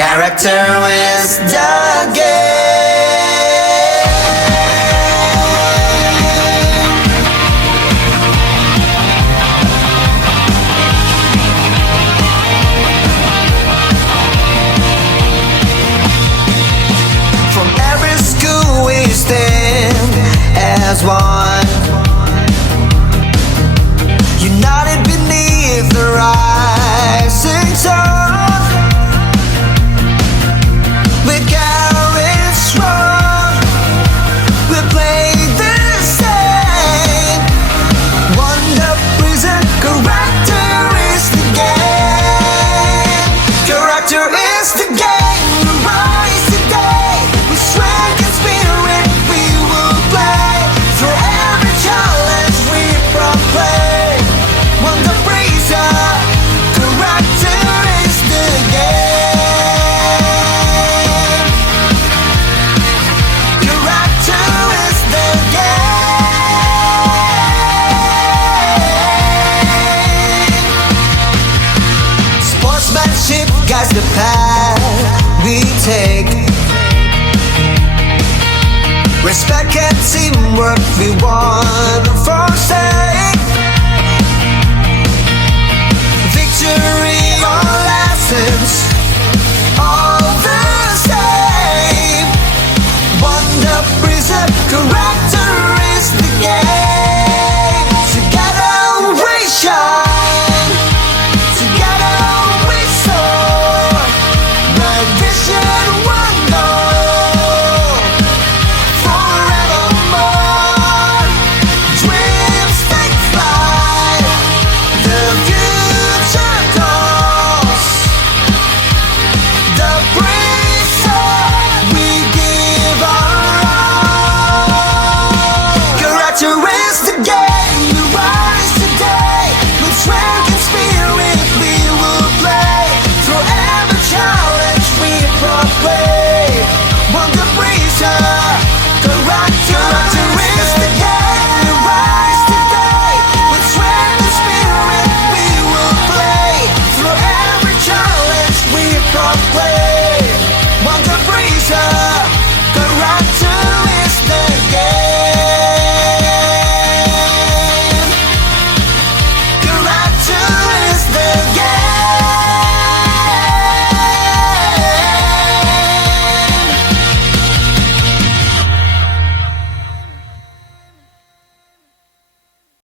Character is the game. From every school we stand as one, united beneath the rising sun. We're carrying strong, we play the same. Wonder prison, character is the game. Character is the game, we rise today. With strength and spirit we will play. Through every challenge we proclaim. Wonder prison, character is the game. Character is the game. Sportsmanship guides the path we take. Respect and teamwork we want for